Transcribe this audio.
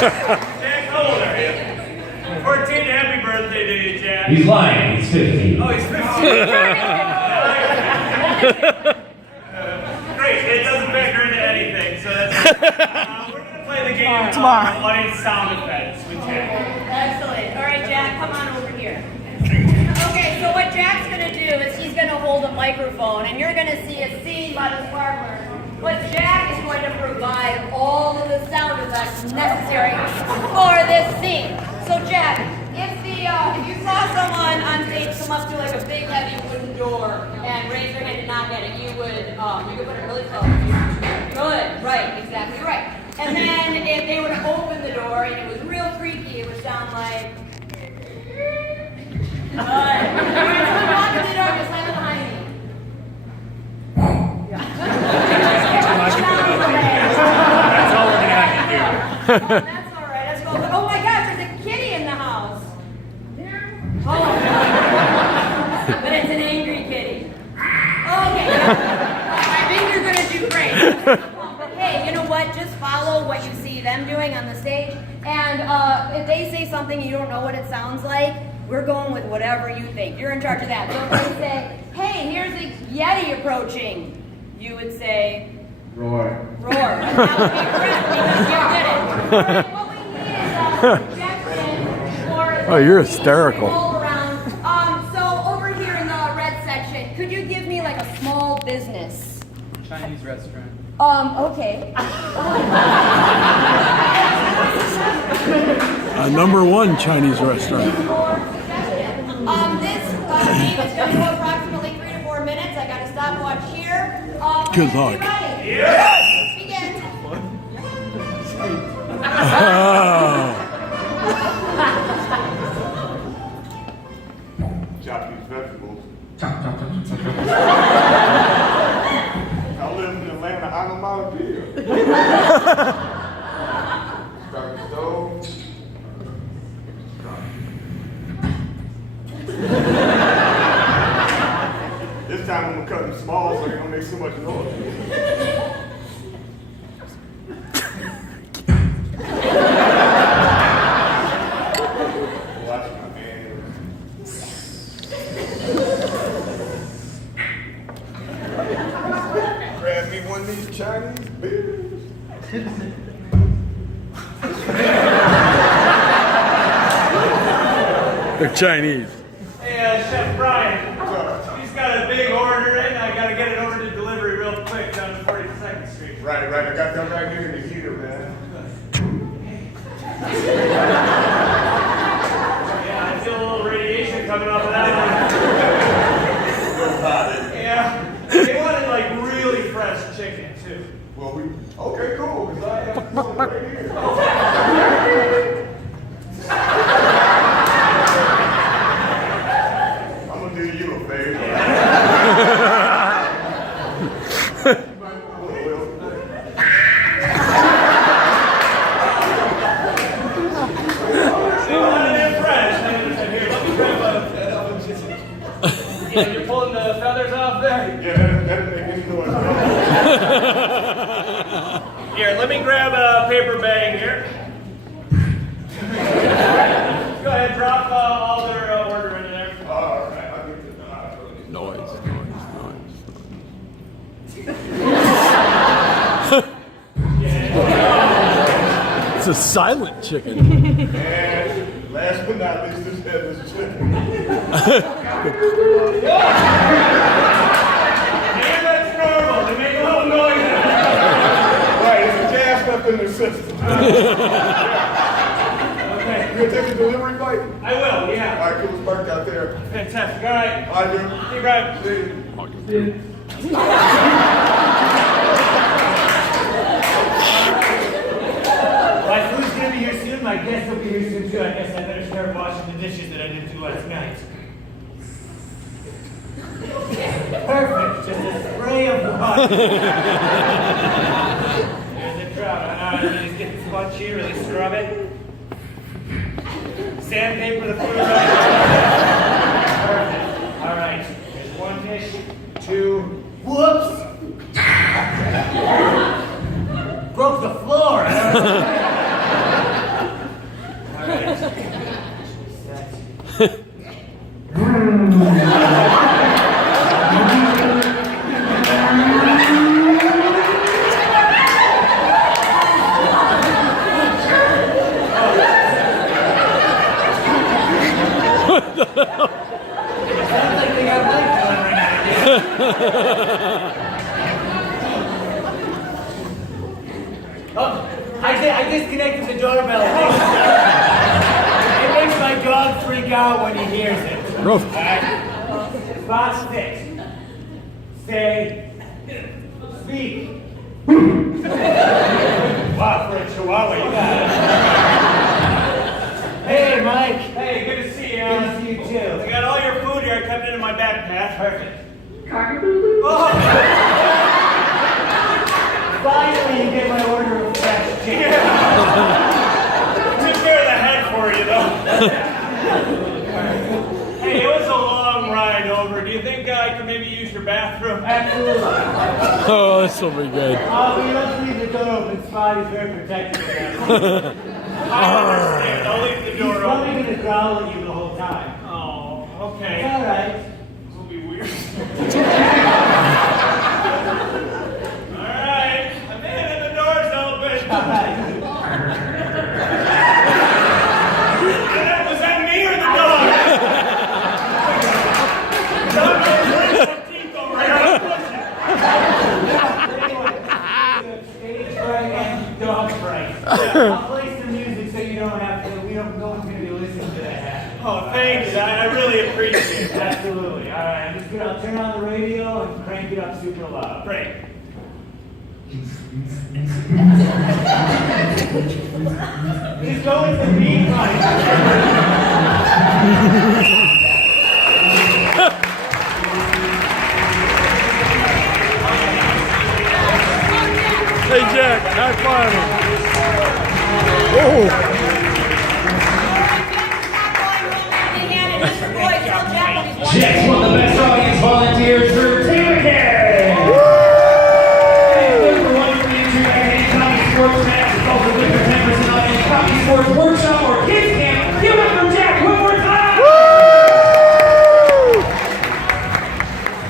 Jack, how old are you? 14. Happy birthday to you, Jack. He's lying. He's 15. Oh, he's 15. Great. It doesn't factor into anything, so that's we're going to play the game tomorrow. Audience sound effects with Jack. Excellent. All right, Jack, come on over here. Okay, so what Jack's going to do is he's going to hold a microphone, and you're going to see a scene by the sparkler. But Jack is going to provide all of the sound effects necessary for this scene. So Jack, if you saw someone on stage come up to like a big heavy wooden door and raise their hand and knock at it, you could put it really close. Good, right, exactly right. And then if they were to open the door and it was real creaky, it would sound like. Good. All right, so knock at the door, just slam it behind me. That's all we're going to have to do. Oh, that's all right. Let's go. Oh my gosh, there's a kitty in the house. Oh. But it's an angry kitty. Okay. I think you're going to do great. But hey, you know what? Just follow what you see them doing on the stage. And if they say something you don't know what it sounds like, we're going with whatever you think. You're in charge of that. So if they say, hey, here's a Yeti approaching, you would say, Roar. roar. And that would be correct because you did it. All right, what we need is Jackson or Oh, you're hysterical. roll around. So over here in the red section, could you give me like a small business? Chinese restaurant. Okay. Number one Chinese restaurant. This game is going to go approximately 3 to 4 minutes. I got a stopwatch here. Good luck. Yes! Begin. Chop these vegetables. I live in Atlanta. I know my idea. Start the stove. This time I'm gonna cut them small so they don't make so much noise. Watch my hands. Grab me one of these Chinese beers. They're Chinese. Hey, Chef Brian. He's got a big order in. I got to get it over to delivery real quick down to 42nd Street. Right. I got them right here in the heater, man. Yeah, I feel a little radiation coming off of that one. Yeah. They wanted like really fresh chicken too. Well, okay, cool, because I have some right here. I'm gonna do you a favor. Yeah, you're pulling the feathers off there? Yeah, that'll make any noise. Here, let me grab a paper bag here. Go ahead, drop all their order into there. All right, I'll get the Noise. It's a silent chicken. And last but not least, this headless chicken. Yeah, that's normal. They make a little noise. Right, it's a gas up in the system. Okay. You gonna take the delivery bite? I will, yeah. All right, cool, it's parked out there. Fantastic. All right. I do. You grab. My food's gonna be here soon. My guests will be here soon too. I guess I better start washing the dishes that I didn't do last night. Perfect. Just a spray of water. There's the trout. I know. Just get the sponge here, really scrub it. Sandpaper the food. Perfect. All right. There's one dish. Two. Whoops. Broke the floor. disconnected the doorbell. It makes my dog freak out when he hears it. Roof. Alright? Box 6. Say, speak. Wow, for a chihuahua, you got it. Hey, Mike. Hey, good to see you. Good to see you, too. I got all your food here. I kept it in my backpack. Perfect. Oh. Finally, you get my order of fresh chicken. Took care of the head for you, though. Hey, it was a long ride over. Do you think I could maybe use your bathroom? Absolutely. Oh, this will be good. We don't leave the door open. Spot is very protective of that. I understand. I'll leave the door open. He's probably going to growl at you the whole time. Oh, okay. It's all right. This will be weird. All right. I'm in and the door's open. All right. Was that me or the dog? Teeth over here. Stage fright and dog fright. I'll play some music so you don't have to. No one's going to be listening to that. Oh, thanks. I really appreciate it. Absolutely. All right. I'll turn on the radio and crank it up super loud. Great. Just go with the beat, Mike. Hey, Jack, high five him. Oh.